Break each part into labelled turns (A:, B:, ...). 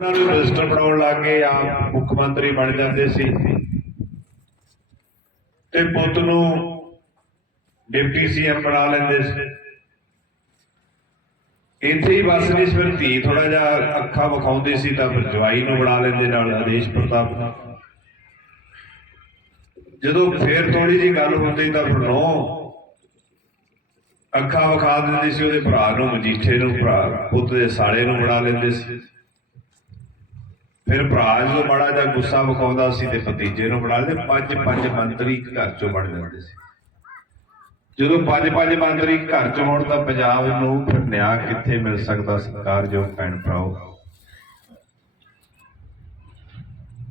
A: ਉਹਨਾਂ ਨੂੰ ਮਿਨਿਸਟਰ ਬਣਾਉਣ ਲੱਗ ਗਏ ਆਪ ਮੁੱਖ ਮੰਤਰੀ ਬਣ ਜਾਂਦੇ ਸੀ। ਤੇ ਪੁੱਤ ਨੂੰ ਡਿਪਟੀ ਸੀਐਮ ਬਣਾ ਲੈਂਦੇ ਸੀ। ਇੱਥੇ ਹੀ ਬਸ ਨਹੀਂ ਫਿਰ ਧੀ ਥੋੜਾ ਜਿਹਾ ਅੱਖਾਂ ਵਿਖਾਉਂਦੀ ਸੀ ਤਾਂ ਫਿਰ ਜਵਾਈ ਨੂੰ ਬਣਾ ਲੈਂਦੇ ਨਾਲ ਆਦੇਸ਼ ਪ੍ਰਤਾਪ ਜਦੋਂ ਫੇਰ ਥੋੜੀ ਜੀ ਗੱਲ ਹੁੰਦੀ ਤਾਂ ਫਿਰ ਨੋ ਅੱਖਾਂ ਵਿਖਾ ਦਿੰਦੀ ਸੀ, ਉਹਦੇ ਭਰਾ ਨੂੰ, ਮਜੀਠੇ ਨੂੰ, ਭਰਾ, ਪੁੱਤ ਦੇ ਸਾਲੇ ਨੂੰ ਬਣਾ ਲੈਂਦੇ ਸੀ। ਫਿਰ ਭਰਾ ਜਦੋਂ ਬੜਾ ਜਿਹਾ ਗੁੱਸਾ ਵਿਖਾਉਂਦਾ ਸੀ ਤੇ ਭਤੀਜੇ ਨੂੰ ਬਣਾ ਲੈਂਦੇ ਪੰਜ ਪੰਜ ਮੰਤਰੀ ਇੱਕ ਘਰ ਚੋਂ ਬਣ ਜਾਂਦੇ ਸੀ। ਜਦੋਂ ਪੰਜ ਪੰਜ ਮੰਤਰੀ ਘਰ ਚ ਹੋਣ ਤਾਂ ਪੰਜਾਬ ਨੂੰ ਫਿਰ ਨਿਆਂ ਕਿੱਥੇ ਮਿਲ ਸਕਦਾ ਸਰਕਾਰ ਜੋ ਭੈਣ ਭਰਾਓ।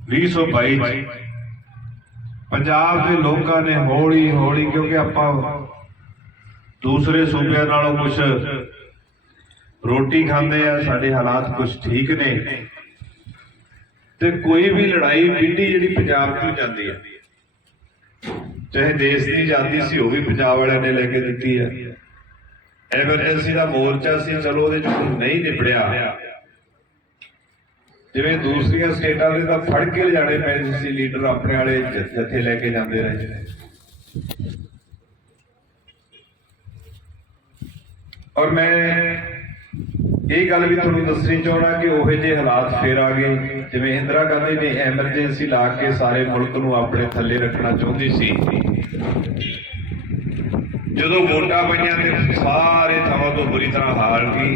A: 2022 ਪੰਜਾਬ ਦੇ ਲੋਕਾਂ ਨੇ ਹੌਲੀ ਹੌਲੀ, ਕਿਉਂਕਿ ਆਪਾਂ ਦੂਸਰੇ ਸੂਬਿਆਂ ਨਾਲੋਂ ਕੁਝ ਰੋਟੀ ਖਾਂਦੇ ਆ, ਸਾਡੇ ਹਾਲਾਤ ਕੁਝ ਠੀਕ ਨੇ। ਤੇ ਕੋਈ ਵੀ ਲੜਾਈ ਪਿੰਡੀ ਜਿਹੜੀ ਪੰਜਾਬ ਤੋਂ ਜਾਂਦੀ ਹੈ ਚਾਹੇ ਦੇਸ਼ ਦੀ ਆਜ਼ਾਦੀ ਸੀ, ਉਹ ਵੀ ਪੰਜਾਬ ਵਾਲਿਆਂ ਨੇ ਲੈ ਕੇ ਦਿੱਤੀ ਹੈ ਐਮਰਜੈਂਸੀ ਦਾ ਮੋਰਚਾ ਸੀ, ਚਲੋ ਉਹਦੇ ਚ ਨਹੀਂ ਨਿਪੜਿਆ ਜਿਵੇਂ ਦੂਸਰੀਆਂ ਸਟੇਟਾਂ ਦੇ ਤਾਂ ਫੜ ਕੇ ਲਿਜਾਣੇ ਪੈਂਦੇ ਸੀ ਲੀਡਰ ਆਪਣੇ ਵਾਲੇ ਜ- ਜਥੇ ਲੈ ਕੇ ਜਾਂਦੇ ਰਹੇ। ਔਰ ਮੈਂ ਇਹ ਗੱਲ ਵੀ ਤੁਹਾਨੂੰ ਦੱਸਣੀ ਚਾਹਣਾ ਕਿ ਉਹੇ ਜਿਹੇ ਹਾਲਾਤ ਫੇਰ ਆ ਗਏ। ਜਿਵੇਂ ਇੰਦਰਾ ਗਾਂਧੀ ਨੇ ਐਮਰਜੈਂਸੀ ਲਾ ਕੇ ਸਾਰੇ ਮੁਲਕ ਨੂੰ ਆਪਣੇ ਥੱਲੇ ਰੱਖਣਾ ਚਾਹੁੰਦੀ ਸੀ। ਜਦੋਂ ਵੋਟਾਂ ਪਈਆਂ ਤੇ ਸਾਰੇ ਥਾਵਾਂ ਤੋਂ ਬੁਰੀ ਤਰ੍ਹਾਂ ਹਾਰ ਗਈ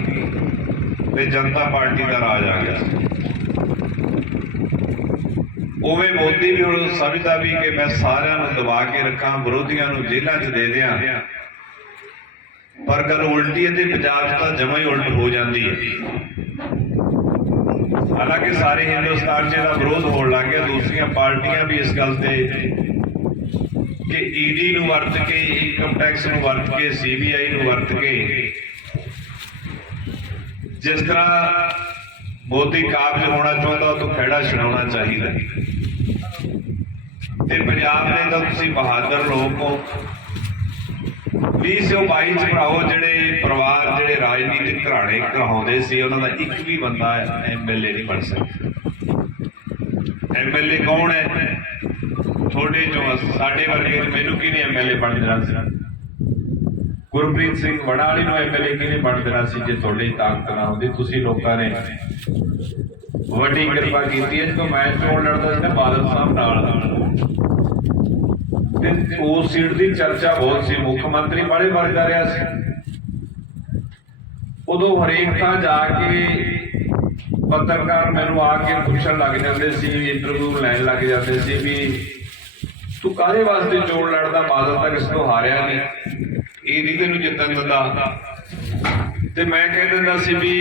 A: ਤੇ ਜਨਤਾ ਪਾਰਟੀ ਦਾ ਰਾਜ ਆ ਗਿਆ। ਉਵੇਂ ਮੋਦੀ ਵੀ ਹੁਣ ਸਮਝਦਾ ਵੀ ਕਿ ਮੈਂ ਸਾਰਿਆਂ ਨੂੰ ਦਬਾ ਕੇ ਰੱਖਾਂ, ਵਿਰੋਧੀਆਂ ਨੂੰ ਜੇਲ੍ਹਾਂ 'ਚ ਦੇ ਦਿਆਂ। ਪਰ ਗੱਲ ਉਲਟੀ ਹੈ ਤੇ ਪੰਜਾਬ 'ਚ ਤਾਂ ਜਮਾ ਹੀ ਉਲਟ ਹੋ ਜਾਂਦੀ ਹੈ। ਹਾਲਾਂਕਿ ਸਾਰੇ ਹਿੰਦੁਸਤਾਨ 'ਚ ਇਹਦਾ ਵਿਰੋਧ ਹੋਣ ਲੱਗ ਗਿਆ। ਦੂਸਰੀਆਂ ਪਾਰਟੀਆਂ ਵੀ ਇਸ ਗੱਲ ਤੇ ਕਿ ਈਡੀ ਨੂੰ ਵਰਤ ਕੇ ਇਨਕਮ ਟੈਕਸ ਨੂੰ ਵਰਤ ਕੇ ਸੀਬੀਆਈ ਨੂੰ ਵਰਤ ਕੇ ਜਿਸ ਤਰ੍ਹਾਂ ਮੋਦੀ ਕਾਬਜ ਹੋਣਾ ਚਾਹੁੰਦਾ, ਉਹ ਤੋਂ ਖੜਾ ਛਡਾਉਣਾ ਚਾਹੀਦਾ ਤੇ ਪੰਜਾਬ ਦੇ ਤਾਂ ਤੁਸੀਂ ਬਹਾਦਰ ਲੋਕ ਹੋ। 2022 ਚ ਭਰਾਓ ਜਿਹੜੇ ਪਰਿਵਾਰ, ਜਿਹੜੇ ਰਾਜਨੀਤਿਕ ਘਰਾਣੇ ਕਹਾਉਂਦੇ ਸੀ, ਉਹਨਾਂ ਦਾ ਇੱਕ ਵੀ ਬੰਦਾ ਐਮਐਲਏ ਨਹੀਂ ਬਣ ਸਕਦਾ ਐਮਐਲਏ ਕੌਣ ਹੈ? ਤੁਹਾਡੇ ਜੋ ਸਾਡੇ ਵਰਗੇ ਮੈਨੂੰ ਕਿਹਨੇ ਐਮਐਲਏ ਬਣ ਦੇਣਾ ਸੀ? ਗੁਰਪ੍ਰੀਤ ਸਿੰਘ ਵੜਾਲੀ ਨੂੰ ਐਮਐਲਏ ਕਿਹਨੇ ਬਣ ਦੇਣਾ ਸੀ, ਜੇ ਤੁਹਾਡੀ ਤਾਕਤ ਨਾ ਹੁੰਦੀ? ਤੁਸੀਂ ਲੋਕਾਂ ਨੇ ਵੱਡੀ ਕਿਰਪਾ ਕੀਤੀ ਹੈ। ਜਦੋਂ ਮੈਂ ਚੋਣ ਲੜਦਾ ਸੀ ਨਾ ਬਾਦਲ ਸਾਹਿਬ ਨਾਲ ਤੇ ਉਸ ਸੀਟ ਦੀ ਚਰਚਾ ਬਹੁਤ ਸੀ, ਮੁੱਖ ਮੰਤਰੀ ਬੜੇ ਵਰਗਾ ਰਿਹਾ ਸੀ। ਉਦੋਂ ਹਰੇਕ ਥਾਂ ਜਾ ਕੇ ਪੱਤਰਕਾਰ ਮੈਨੂੰ ਆ ਕੇ ਪੁੱਛਣ ਲੱਗ ਜਾਂਦੇ ਸੀ ਇੰਟਰਵਿਊ ਲੈਣ ਲੱਗ ਜਾਂਦੇ ਸੀ ਵੀ ਤੂੰ ਕਾਹਦੇ ਵਾਸਤੇ ਚੋਣ ਲੜਦਾ? ਬਾਦਲ ਤਾਂ ਕਿਸੇ ਤੋਂ ਹਾਰਿਆ ਨਹੀਂ। ਇਹ ਨਹੀਂ ਤੈਨੂੰ ਜਿੱਤਣ ਦਿੰਦਾ। ਤੇ ਮੈਂ ਕਹਿ ਦਿੰਦਾ ਸੀ ਵੀ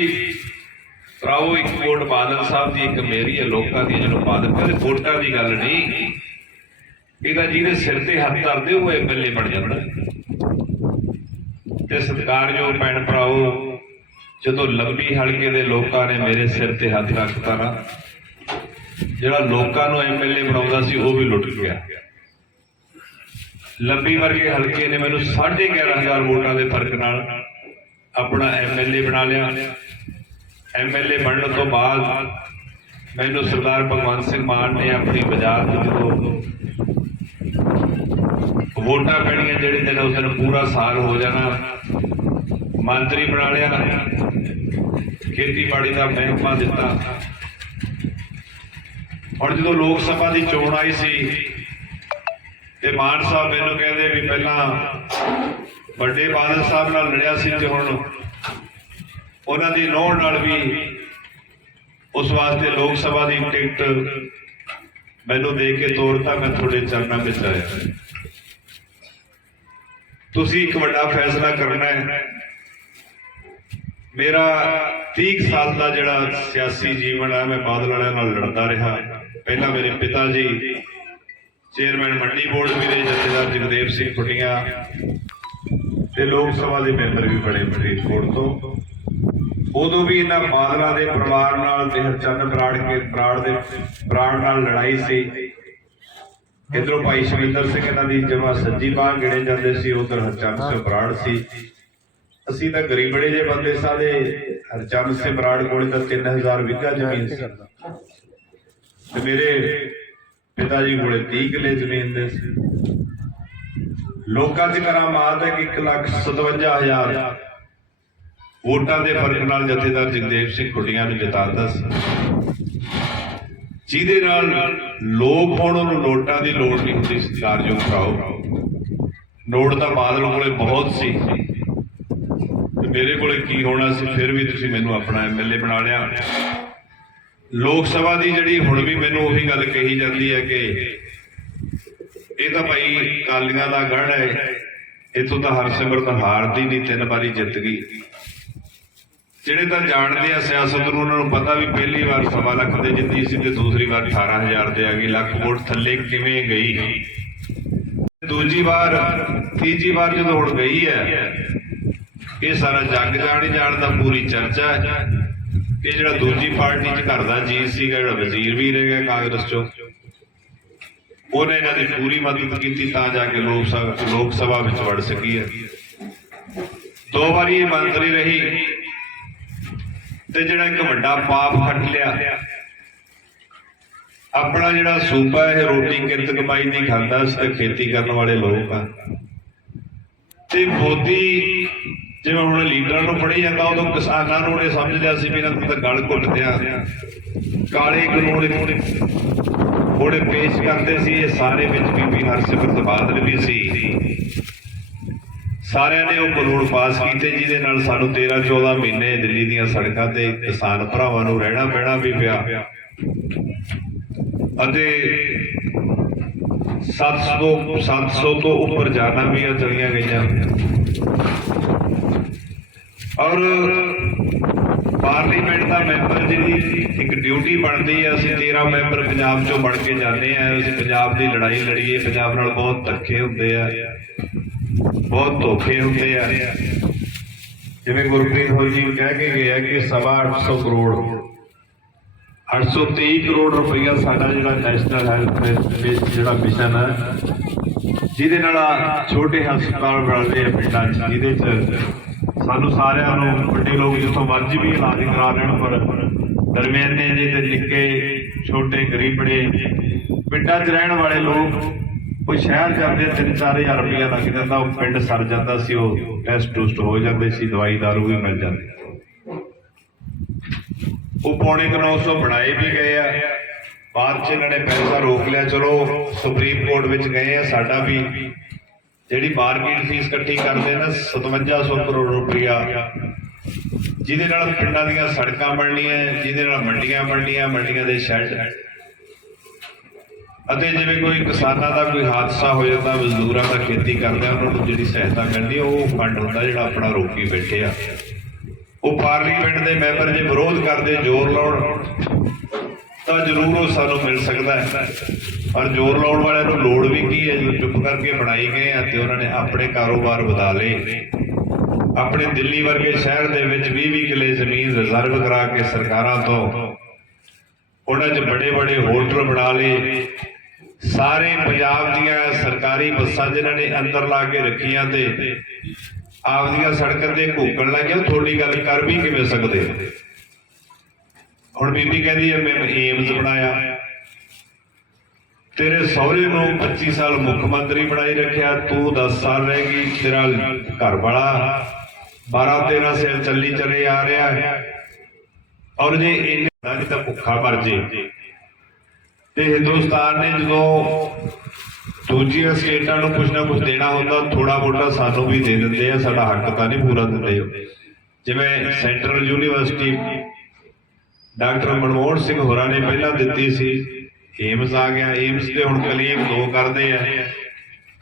A: ਭਰਾਵੋ, ਇੱਕ ਵੋਟ ਬਾਦਲ ਸਾਹਿਬ ਦੀ, ਇੱਕ ਮੇਰੀ ਹੈ, ਲੋਕਾਂ ਦੀ, ਜਦੋਂ ਬਾਦਲ ਕਹਿੰਦੇ ਵੋਟਾਂ ਦੀ ਗੱਲ ਨਹੀਂ ਇਹਦਾ ਜਿਹਦੇ ਸਿਰ ਤੇ ਹੱਥ ਧਰਦੇ, ਉਹ ਐਮਐਲਏ ਬਣ ਜਾਂਦਾ। ਤੇ ਸਤਿਕਾਰਯੋਗ ਭੈਣ ਭਰਾਓ, ਜਦੋਂ ਲੰਬੀ ਹਲਕੇ ਦੇ ਲੋਕਾਂ ਨੇ ਮੇਰੇ ਸਿਰ ਤੇ ਹੱਥ ਰੱਖਤਾ ਨਾ, ਜਿਹੜਾ ਲੋਕਾਂ ਨੂੰ ਐਮਐਲਏ ਬਣਾਉਂਦਾ ਸੀ, ਉਹ ਵੀ ਲੁੱਟ ਗਿਆ। ਲੰਬੀ ਵਰਗੇ ਹਲਕੇ ਨੇ ਮੈਨੂੰ 11500 ਵੋਟਾਂ ਦੇ ਫ਼ਰਕ ਨਾਲ ਆਪਣਾ ਐਮਐਲਏ ਬਣਾ ਲਿਆ। ਐਮਐਲਏ ਬਣਨ ਤੋਂ ਬਾਅਦ ਮੈਨੂੰ ਸਰਦਾਰ ਭਗਵੰਤ ਸਿੰਘ ਮਾਨ ਨੇ ਆਪਣੀ ਬਾਜ਼ਾਰ ਦੇ ਜਦੋਂ ਵੋਟਾਂ ਪੈਣੀਆਂ ਜਿਹੜੇ ਦਿਨ ਉਸ ਦਿਨ ਪੂਰਾ ਸਾਲ ਹੋ ਜਾਣਾ। ਮੰਤਰੀ ਬਣਾ ਲਿਆ। ਖੇਤੀਬਾੜੀ ਦਾ ਮਹਿਕਮਾ ਦਿੱਤਾ। ਹੁਣ ਜਦੋਂ ਲੋਕ ਸਭਾ ਦੀ ਚੋਣ ਆਈ ਸੀ, ਤੇ ਮਾਨ ਸਾਹਿਬ ਮੈਨੂੰ ਕਹਿੰਦੇ ਵੀ ਪਹਿਲਾਂ ਵੱਡੇ ਬਾਦਲ ਸਾਹਿਬ ਨਾਲ ਲੜਿਆ ਸੀ ਤੇ ਹੁਣ ਉਹਨਾਂ ਦੀ ਲੋੜ ਨਾਲ ਵੀ ਉਸ ਵਾਸਤੇ ਲੋਕ ਸਭਾ ਦੀ ਟਿਕਟ ਮੈਨੂੰ ਦੇ ਕੇ ਤੋਰਤਾ ਮੈਂ ਤੁਹਾਡੇ ਚਰਨਾਂ ਵਿੱਚ ਆਇਆ। ਤੁਸੀਂ ਇੱਕ ਵੱਡਾ ਫੈਸਲਾ ਕਰਨਾ ਹੈ। ਮੇਰਾ 30 ਸਾਲ ਦਾ ਜਿਹੜਾ ਸਿਆਸੀ ਜੀਵਨ ਹੈ ਮੈਂ ਬਾਦਲ ਵਾਲਿਆਂ ਨਾਲ ਲੜਦਾ ਰਿਹਾ। ਪਹਿਲਾਂ ਮੇਰੇ ਪਿਤਾ ਜੀ, ਚੇਅਰਮੈਨ ਮੰਡੀ ਬੋਰਡ ਵੀ ਰਹੇ ਜਥੇਦਾਰ ਜਗਦੇਵ ਸਿੰਘ ਫੁੱਟੀਆਂ ਤੇ ਲੋਕ ਸਭਾ ਦੇ ਮੈਂਬਰ ਵੀ ਬੜੇ ਫਰੀਦਕੋਟ ਤੋਂ। ਉਦੋਂ ਵੀ ਇਹਨਾਂ ਬਾਦਲਾਂ ਦੇ ਪਰਿਵਾਰ ਨਾਲ ਤੇ ਹਰਚੰਦ ਬਰਾੜ ਕੇ ਬਰਾੜ ਦੇ ਬਰਾੜ ਨਾਲ ਲੜਾਈ ਸੀ। ਇਧਰੋਂ ਭਾਈ ਸ਼ਵਿੰਦਰ ਸਿੰਘ ਇਹਨਾਂ ਦੀ ਜਮਾ ਸੱਜੀ ਬਾਹ ਗਿਣੇ ਜਾਂਦੇ ਸੀ, ਉਧਰ ਹਰਚੰਦ ਸਿੰਘ ਬਰਾੜ ਸੀ। ਅਸੀਂ ਤਾਂ ਗਰੀਬੜੇ ਜੇ ਬੰਦੇ ਸਾਦੇ ਹਰਚੰਦ ਸਿੰਘ ਬਰਾੜ ਕੋਲ ਤਾਂ 3000 ਵਿਗਾ ਜ਼ਮੀਨ ਸੀ। ਤੇ ਮੇਰੇ ਪਿਤਾ ਜੀ ਕੋਲੇ 30 ਕਿੱਲੇ ਜ਼ਮੀਨ ਦੇ ਸੀ। ਲੋਕਾਂ ਦੀ ਕਰਾਮਾਤ ਹੈ ਕਿ 157000 ਵੋਟਾਂ ਦੇ ਫ਼ਰਕ ਨਾਲ ਜਥੇਦਾਰ ਜਗਦੇਵ ਸਿੰਘ ਖੁੱਡੀਆਂ ਨੂੰ ਜਿਤਾਤਾ ਸੀ। ਜਿਹਦੇ ਨਾਲ ਲੋਕ ਹੁਣ ਉਹਨੂੰ ਨੋਟਾਂ ਦੀ ਲੋੜ ਨਹੀਂ ਹੁੰਦੀ ਸਰਕਾਰਯੋਗ ਭਰਾਓ ਨੋਟ ਤਾਂ ਬਾਦਲ ਕੋਲੇ ਬਹੁਤ ਸੀ। ਤੇ ਮੇਰੇ ਕੋਲੇ ਕੀ ਹੋਣਾ ਸੀ, ਫਿਰ ਵੀ ਤੁਸੀਂ ਮੈਨੂੰ ਆਪਣਾ ਐਮਐਲਏ ਬਣਾ ਲਿਆ। ਲੋਕ ਸਭਾ ਦੀ ਜਿਹੜੀ ਹੁਣ ਵੀ ਮੈਨੂੰ ਉਹੀ ਗੱਲ ਕਹੀ ਜਾਂਦੀ ਹੈ ਕਿ ਇਹ ਤਾਂ ਭਾਈ ਕਾਲੀਆਂ ਦਾ ਗੜ ਹੈ। ਇਥੋਂ ਤਾਂ ਹਰਸਿਮਰਤ ਹਾਰਦੀ ਨਹੀਂ, ਤਿੰਨ ਵਾਰੀ ਜਿੱਤ ਗਈ। ਜਿਹੜੇ ਤਾਂ ਜਾਣਦੇ ਆ ਸਿਆਸਤ ਨੂੰ, ਉਹਨਾਂ ਨੂੰ ਪਤਾ ਵੀ ਪਹਿਲੀ ਵਾਰ ਸਵਾ ਲੱਖ ਦੇ ਜਿੱਤੀ ਸੀ ਤੇ ਦੂਸਰੀ ਵਾਰ 18000 ਦੇ ਆ ਗਈ। ਲੱਖ ਵੋਟ ਥੱਲੇ ਕਿਵੇਂ ਗਈ? ਦੂਜੀ ਵਾਰ, ਤੀਜੀ ਵਾਰ ਜਦੋਂ ਹੁਣ ਗਈ ਹੈ, ਇਹ ਸਾਰਾ ਜੱਗ ਜਾਣ ਹੀ ਜਾਣਦਾ ਪੂਰੀ ਚਰਚਾ ਹੈ। ਇਹ ਜਿਹੜਾ ਦੂਜੀ ਪਾਰਟੀ ਚ ਘਰ ਦਾ ਜੀ ਸੀਗਾ, ਜਿਹੜਾ ਵਜ਼ੀਰ ਵੀ ਰਹਿ ਗਿਆ ਕਾਂਗਰਸ ਚੋਂ, ਉਹਨੇ ਇਹਨਾਂ ਦੀ ਪੂਰੀ ਮਦਦ ਕੀਤੀ ਤਾਂ ਜਾ ਕੇ ਲੋਕ ਸਭਾ ਲੋਕ ਸਭਾ ਵਿੱਚ ਵੜ ਸਕੀ ਹੈ। ਦੋ ਵਾਰੀ ਇਹ ਮੰਤਰੀ ਰਹੀ। ਤੇ ਜਿਹੜਾ ਇੱਕ ਵੱਡਾ ਪਾਪ ਖੱਟ ਲਿਆ। ਆਪਣਾ ਜਿਹੜਾ ਸੂਬਾ ਇਹ ਰੋਟੀ ਕਿਰਤ ਕਮਾਈ ਦੀ ਖਾਂਦਾ ਸੀ ਤੇ ਖੇਤੀ ਕਰਨ ਵਾਲੇ ਲੋਕ ਆ। ਤੇ ਮੋਦੀ ਜਿਵੇਂ ਹੁਣ ਲੀਡਰਾਂ ਨੂੰ ਫੜੀ ਜਾਂਦਾ, ਉਦੋਂ ਕਿਸਾਨਾਂ ਨੂੰ ਉਹਨੇ ਸਮਝ ਲਿਆ ਸੀ ਵੀ ਇਹਨਾਂ ਨੂੰ ਤਾਂ ਗਲ ਘੁੱਟ ਦਿਆ ਕਾਲੇ ਕਾਨੂੰਨ ਉਹਨੇ ਪੇਸ਼ ਕਰਦੇ ਸੀ, ਇਹ ਸਾਰੇ ਵਿੱਚ ਬੀਬੀ ਹਰਸਿਮਰਤ ਬਾਦਲ ਵੀ ਸੀ। ਸਾਰਿਆਂ ਨੇ ਉਹ ਕਾਨੂੰਨ ਪਾਸ ਕੀਤੇ, ਜਿਹਦੇ ਨਾਲ ਸਾਨੂੰ 13 14 ਮਹੀਨੇ ਦਿੱਲੀ ਦੀਆਂ ਸੜਕਾਂ ਤੇ ਕਿਸਾਨ ਭਰਾਵਾਂ ਨੂੰ ਰਹਿਣਾ ਪੈਣਾ ਵੀ ਪਿਆ। ਅਤੇ 700 700 ਤੋਂ ਉੱਪਰ ਜਾਣਾ ਵੀ ਆ, ਚਲੀਆਂ ਗਈਆਂ। ਔਰ ਪਾਰਲੀਮੈਂਟ ਦਾ ਮੈਂਬਰ ਜਿਹੜੀ ਇੱਕ ਡਿਊਟੀ ਬਣਦੀ ਹੈ ਅਸੀਂ 13 ਮੈਂਬਰ ਪੰਜਾਬ ਚੋਂ ਬਣ ਕੇ ਜਾਂਦੇ ਆ। ਅਸੀਂ ਪੰਜਾਬ ਦੀ ਲੜਾਈ ਲੜੀਏ, ਪੰਜਾਬ ਨਾਲ ਬਹੁਤ ਧੱਕੇ ਹੁੰਦੇ ਆ। ਬਹੁਤ ਧੋਖੇ ਹੁੰਦੇ ਆ। ਜਿਵੇਂ ਗੁਰਪ੍ਰੀਤ ਹੋਈ ਜੀ ਕਹਿ ਕੇ ਗਿਆ ਕਿ ਸਵਾ 800 ਕਰੋੜ 823 ਕਰੋੜ ਰੁਪਈਆ ਸਾਡਾ ਜਿਹੜਾ ਨੈਸ਼ਨਲ ਹੈਲਥ ਜਿਹੜਾ ਮਿਸ਼ਨ ਹੈ ਜਿਹਦੇ ਨਾਲ ਛੋਟੇ ਹਸਪਤਾਲ ਬਣਦੇ ਆ ਪਿੰਡਾਂ 'ਚ, ਜਿਹਦੇ 'ਚ ਸਾਨੂੰ ਸਾਰਿਆਂ ਨੂੰ ਵੱਡੇ ਲੋਕ ਜਿੱਥੋਂ ਮਰਜ਼ੀ ਵੀ ਇਲਾਜ ਕਰਾ ਲੈਣ, ਪਰ ਦਰਮਿਆਨੇ ਜਿਹੇ ਤੇ ਨਿੱਕੇ, ਛੋਟੇ ਗਰੀਬੜੇ ਪਿੰਡਾਂ 'ਚ ਰਹਿਣ ਵਾਲੇ ਲੋਕ ਕੋਈ ਸ਼ਹਿਰ ਜਾਂਦੇ 3-4000 ਰੁਪਇਆ ਲੱਗ ਜਾਂਦਾ, ਉਹ ਪਿੰਡ ਸਰ ਜਾਂਦਾ ਸੀ, ਉਹ ਟੈਸਟ ਟੂਸਟ ਹੋ ਜਾਂਦੇ ਸੀ, ਦਵਾਈ ਦਾਰੂ ਵੀ ਮਿਲ ਜਾਂਦੀ। ਉਹ ਪੌਣੇ ਕੁ 900 ਬਣਾਏ ਵੀ ਗਏ ਆ। ਬਾਅਦ ਚ ਇਹਨਾਂ ਨੇ ਪੈਸਾ ਰੋਕ ਲਿਆ, ਚਲੋ ਸੁਪਰੀਮ ਕੋਰਟ ਵਿੱਚ ਗਏ ਆ, ਸਾਡਾ ਵੀ ਜਿਹੜੀ ਮਾਰਕੀਟ ਫੀਸ ਇਕੱਠੀ ਕਰਦੇ ਨਾ 5700 ਕਰੋੜ ਰੁਪਇਆ ਜਿਹਦੇ ਨਾਲ ਪਿੰਡਾਂ ਦੀਆਂ ਸੜਕਾਂ ਬਣਨੀਆਂ, ਜਿਹਦੇ ਨਾਲ ਮੰਡੀਆਂ ਬਣਨੀਆਂ, ਮੰਡੀਆਂ ਦੇ ਸ਼ੈੱਡ ਅਤੇ ਜਿਵੇਂ ਕੋਈ ਕਿਸਾਨਾਂ ਦਾ ਕੋਈ ਹਾਦਸਾ ਹੋ ਜਾਂਦਾ, ਮਜ਼ਦੂਰਾਂ ਦਾ ਖੇਤੀ ਕਰਦੇ ਆ, ਉਹਨਾਂ ਨੂੰ ਜਿਹੜੀ ਸਹਾਇਤਾ ਮਿਲਦੀ ਉਹ ਫੰਡ ਹੁੰਦਾ ਜਿਹੜਾ ਆਪਣਾ ਰੋਕੀ ਬੈਠੇ ਆ। ਉਹ ਪਾਰਲੀਮੈਂਟ ਦੇ ਮੈਂਬਰ ਜੇ ਵਿਰੋਧ ਕਰਦੇ, ਜ਼ੋਰ ਲਾਉਣ, ਤਾਂ ਜ਼ਰੂਰ ਉਹ ਸਾਨੂੰ ਮਿਲ ਸਕਦਾ ਹੈ। ਪਰ ਜ਼ੋਰ ਲਾਉਣ ਵਾਲਿਆਂ ਨੂੰ ਲੋੜ ਵੀ ਕੀ ਹੈ ਜਦੋਂ ਚੁੱਪ ਕਰਕੇ ਬਣਾਈ ਗਏ ਆ ਤੇ ਉਹਨਾਂ ਨੇ ਆਪਣੇ ਕਾਰੋਬਾਰ ਵਧਾ ਲਏ। ਆਪਣੇ ਦਿੱਲੀ ਵਰਗੇ ਸ਼ਹਿਰ ਦੇ ਵਿੱਚ 20-20 ਕਿੱਲੇ ਜ਼ਮੀਨ ਰਿਜ਼ਰਵ ਕਰਾ ਕੇ ਸਰਕਾਰਾਂ ਤੋਂ ਉਹਨਾਂ 'ਚ ਬੜੇ ਬੜੇ ਹੋਟਲ ਬਣਾ ਲਏ। ਸਾਰੇ ਪੰਜਾਬ ਦੀਆਂ ਸਰਕਾਰੀ ਬੱਸਾਂ ਜਿਹਨਾਂ ਨੇ ਅੰਦਰ ਲਾ ਕੇ ਰੱਖੀਆਂ ਤੇ ਆਪਦੀਆਂ ਸੜਕਾਂ ਤੇ ਘੁੱਕਣ ਲੱਗੇ ਉਹ ਗੱਲ ਕਰ ਵੀ ਕਿਵੇਂ ਸਕਦੇ? ਹੁਣ ਬੀਬੀ ਕਹਿੰਦੀ ਹੈ, ਮੈਂ ਏਮਸ ਬਣਾਇਆ। ਤੇਰੇ ਸਹੁਰੇ ਨੂੰ 25 ਸਾਲ ਮੁੱਖ ਮੰਤਰੀ ਬਣਾਈ ਰੱਖਿਆ, ਤੂੰ 10 ਸਾਲ ਰਹਿ ਗਈ, ਤੇਰਾ ਘਰ ਵਾਲਾ 12 13 ਸਾਲ ਚੱਲੀ ਚਲੇ ਆ ਰਿਹਾ ਹੈ। ਔਰ ਜੇ ਇਹਨਾਂ ਕਿ ਭੁੱਖਾ ਮਰ ਜੇ। ਤੇ ਹਿੰਦੁਸਤਾਨ ਨੇ ਜਦੋਂ ਦੂਜੀਆਂ ਸਟੇਟਾਂ ਨੂੰ ਕੁਝ ਨਾ ਕੁਝ ਦੇਣਾ ਹੁੰਦਾ ਥੋੜਾ ਮੋਟਾ ਸਾਨੂੰ ਵੀ ਦੇ ਦਿੰਦੇ ਆ, ਸਾਡਾ ਹੱਕ ਤਾਂ ਨਹੀਂ ਪੂਰਾ ਦਿੰਦੇ। ਜਿਵੇਂ central university doctor Manmohan Singh ਹੋਰਾਂ ਨੇ ਪਹਿਲਾਂ ਦਿੱਤੀ ਸੀ, ਏਮਸ ਆ ਗਿਆ, ਏਮਸ ਤੇ ਹੁਣ ਕਲੀਮ ਦੋ ਕਰਦੇ ਆ।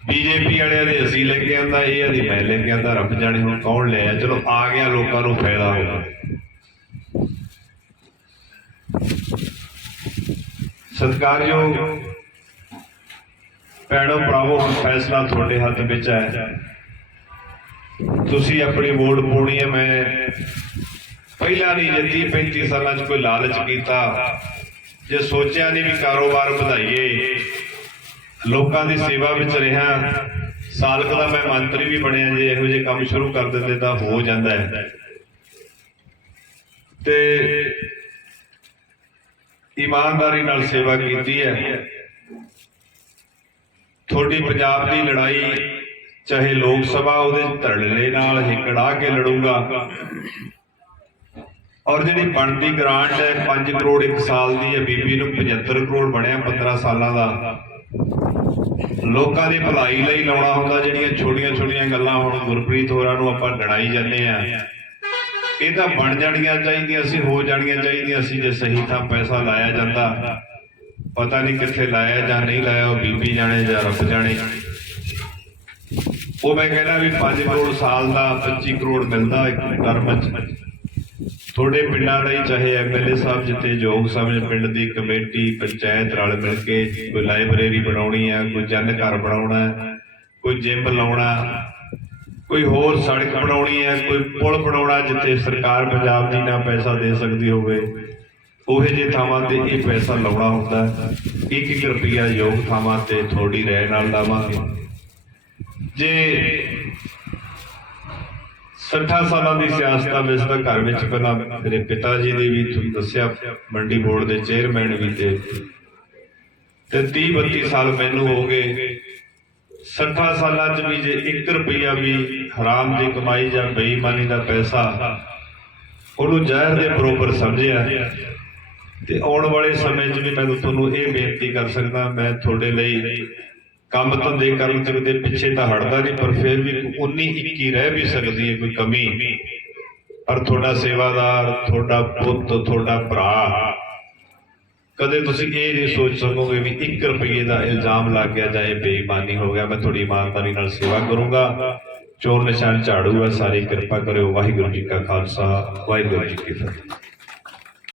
A: ਬੀਜੇਪੀ ਵਾਲਿਆਂ ਦੇ ਅਸੀਂ ਲੈ ਕੇ ਆਂਦਾ, ਇਹ ਆਦੀ ਮੈਂ ਲੈ ਕੇ ਆਂਦਾ, ਰੱਬ ਜਾਣੇ ਹੁਣ ਕੌਣ ਲਿਆ ਚਲੋ, ਆ ਗਿਆ ਲੋਕਾਂ ਨੂੰ ਫਾਇਦਾ। ਹੋਇਆ ਸਤਿਕਾਰਯੋਗ ਭੈਣੋ ਭਰਾਵੋ, ਹੁਣ ਫੈਸਲਾ ਤੁਹਾਡੇ ਹੱਥ ਵਿੱਚ ਹੈ। ਤੁਸੀਂ ਆਪਣੀ ਵੋਟ ਪਾਉਣੀ ਹੈ, ਮੈਂ ਪਹਿਲਾਂ ਨਹੀਂ ਜਿੱਤੀ 35 ਸਾਲਾਂ 'ਚ ਕੋਈ ਲਾਲਚ ਕੀਤਾ। ਜੇ ਸੋਚਿਆ ਨਹੀਂ ਵੀ ਕਾਰੋਬਾਰ ਵਧਾਈਏ, ਲੋਕਾਂ ਦੀ ਸੇਵਾ ਵਿੱਚ ਰਿਹਾ, ਸਾਲਕ ਦਾ ਮੈਂ ਮੰਤਰੀ ਵੀ ਬਣਿਆ, ਜੇ ਇਹੋ ਜਿਹੇ ਕੰਮ ਸ਼ੁਰੂ ਕਰ ਦਿੰਦੇ ਤਾਂ ਹੋ ਜਾਂਦਾ ਹੈ। ਤੇ ਇਮਾਨਦਾਰੀ ਨਾਲ ਸੇਵਾ ਕੀਤੀ ਹੈ। ਤੁਹਾਡੀ ਪੰਜਾਬ ਦੀ ਲੜਾਈ, ਚਾਹੇ ਲੋਕ ਸਭਾ ਉਹਦੇ ਧੜਲੇ ਨਾਲ ਹਿੱਕੜਾ ਕੇ ਲੜੂੰਗਾ। ਔਰ ਜਿਹੜੀ ਬਣਦੀ ਗ੍ਰਾਂਟ ਹੈ 5 ਕਰੋੜ ਇੱਕ ਸਾਲ ਦੀ ਹੈ, ਬੀਬੀ ਨੂੰ 75 ਕਰੋੜ ਬਣਿਆ 15 ਸਾਲਾਂ ਦਾ। ਲੋਕਾਂ ਦੀ ਭਲਾਈ ਲਈ ਲਾਉਣਾ ਹੁੰਦਾ, ਜਿਹੜੀਆਂ ਛੋਟੀਆਂ ਛੋਟੀਆਂ ਗੱਲਾਂ ਹੁਣ ਗੁਰਪ੍ਰੀਤ ਹੋਰਾਂ ਨੂੰ ਆਪਾਂ ਲੜਾਈ ਜਾਂਦੇ ਆ ਇਹ ਤਾਂ ਬਣ ਜਾਣੀਆਂ ਚਾਹੀਦੀਆਂ ਸੀ, ਹੋ ਜਾਣੀਆਂ ਚਾਹੀਦੀਆਂ ਸੀ ਜੇ ਸਹੀ ਥਾਂ ਪੈਸਾ ਲਾਇਆ ਜਾਂਦਾ। ਪਤਾ ਨਹੀਂ ਕਿੱਥੇ ਲਾਇਆ ਜਾਂ ਨਹੀਂ ਲਾਇਆ, ਉਹ ਬੀਬੀ ਜਾਣੇ ਜਾਂ ਰੱਬ ਜਾਣੇ। ਉਹ ਮੈਂ ਕਹਿੰਦਾ ਵੀ 5 ਕਰੋੜ ਸਾਲ ਦਾ 25 ਕਰੋੜ ਮਿਲਦਾ ਇੱਕ ਟਰਮ ਚ। ਤੁਹਾਡੇ ਪਿੰਡਾਂ ਲਈ ਚਾਹੇ ਐਮਐਲਏ ਸਾਹਿਬ ਜਿੱਤੇ ਯੋਗ ਸਮਝ ਪਿੰਡ ਦੀ ਕਮੇਟੀ, ਪੰਚਾਇਤ ਰਲ ਮਿਲ ਕੇ ਕੋਈ ਲਾਇਬ੍ਰੇਰੀ ਬਣਾਉਣੀ ਹੈ, ਕੋਈ ਜਨ ਘਰ ਬਣਾਉਣਾ ਕੋਈ ਜਿੰਮ ਲਾਉਣਾ ਕੋਈ ਹੋਰ ਸੜਕ ਬਣਾਉਣੀ ਹੈ, ਕੋਈ ਪੁਲ ਬਣਾਉਣਾ ਜਿੱਥੇ ਸਰਕਾਰ ਪੰਜਾਬ ਦੀ ਨਾ ਪੈਸਾ ਦੇ ਸਕਦੀ ਹੋਵੇ, ਉਹੇ ਜੇ ਥਾਵਾਂ ਤੇ ਇਹ ਪੈਸਾ ਲਾਉਣਾ ਹੁੰਦਾ ਹੈ। ਇੱਕ ਇੱਕ ਰੁਪਿਆ ਯੋਗ ਥਾਵਾਂ ਤੇ ਥੋੜੀ ਰਹਿ ਨਾਲ ਲਾਵਾਂਗੇ। ਜੇ 60 ਸਾਲਾਂ ਦੀ ਸਿਆਸਤ ਵਿੱਚ ਤਾਂ ਘਰ ਵਿੱਚ ਪਹਿਲਾਂ ਮੇਰੇ ਪਿਤਾ ਜੀ ਨੇ ਵੀ ਤੁਹਾਨੂੰ ਦੱਸਿਆ, ਮੰਡੀ ਬੋਰਡ ਦੇ ਚੇਅਰਮੈਨ ਵੀ ਤੇ। ਤੇ 30 32 ਸਾਲ ਮੈਨੂੰ ਹੋ ਗਏ। 60 ਸਾਲਾਂ ਚ ਵੀ ਜੇ 1 ਰੁਪਈਆ ਵੀ ਹਰਾਮ ਦੀ ਕਮਾਈ ਜਾਂ ਬੇਈਮਾਨੀ ਦਾ ਪੈਸਾ ਉਹਨੂੰ ਜ਼ਹਿਰ ਦੇ ਬਰੋਬਰ ਸਮਝਿਆ ਤੇ ਆਉਣ ਵਾਲੇ ਸਮੇਂ 'ਚ ਵੀ ਮੈਂ ਤੁਹਾਨੂੰ ਇਹ ਬੇਨਤੀ ਕਰ ਸਕਦਾ, ਮੈਂ ਤੁਹਾਡੇ ਲਈ ਕੰਮ ਧੰਦੇ ਕਰਨ ਤੱਕ ਦੇ ਪਿੱਛੇ ਤਾਂ ਹਟਦਾ ਨਹੀਂ, ਪਰ ਫਿਰ ਵੀ ਉਨੀ ਇੱਕੀ ਰਹਿ ਵੀ ਸਕਦੀ ਹੈ ਕੋਈ ਕਮੀ। ਪਰ ਤੁਹਾਡਾ ਸੇਵਾਦਾਰ, ਤੁਹਾਡਾ ਪੁੱਤ, ਤੁਹਾਡਾ ਭਰਾ ਕਦੇ ਤੁਸੀਂ ਇਹ ਨਹੀਂ ਸੋਚ ਸਕੋਗੇ ਵੀ 1 ਰੁਪਏ ਦਾ ਇਲਜ਼ਾਮ ਲੱਗ ਗਿਆ ਜਾਂ ਇਹ ਬੇਈਮਾਨੀ ਹੋ ਗਿਆ, ਮੈਂ ਤੁਹਾਡੀ ਇਮਾਨਦਾਰੀ ਨਾਲ ਸੇਵਾ ਕਰੂੰਗਾ। ਚੋਰ ਨਿਸ਼ਾਨ ਝਾੜੂ ਹੈ, ਸਾਰੀ ਕਿਰਪਾ ਕਰਿਓ। ਵਾਹਿਗੁਰੂ ਜੀ ਕਾ ਖਾਲਸਾ, ਵਾਹਿਗੁਰੂ ਜੀ ਕੀ ਫਤਿਹ।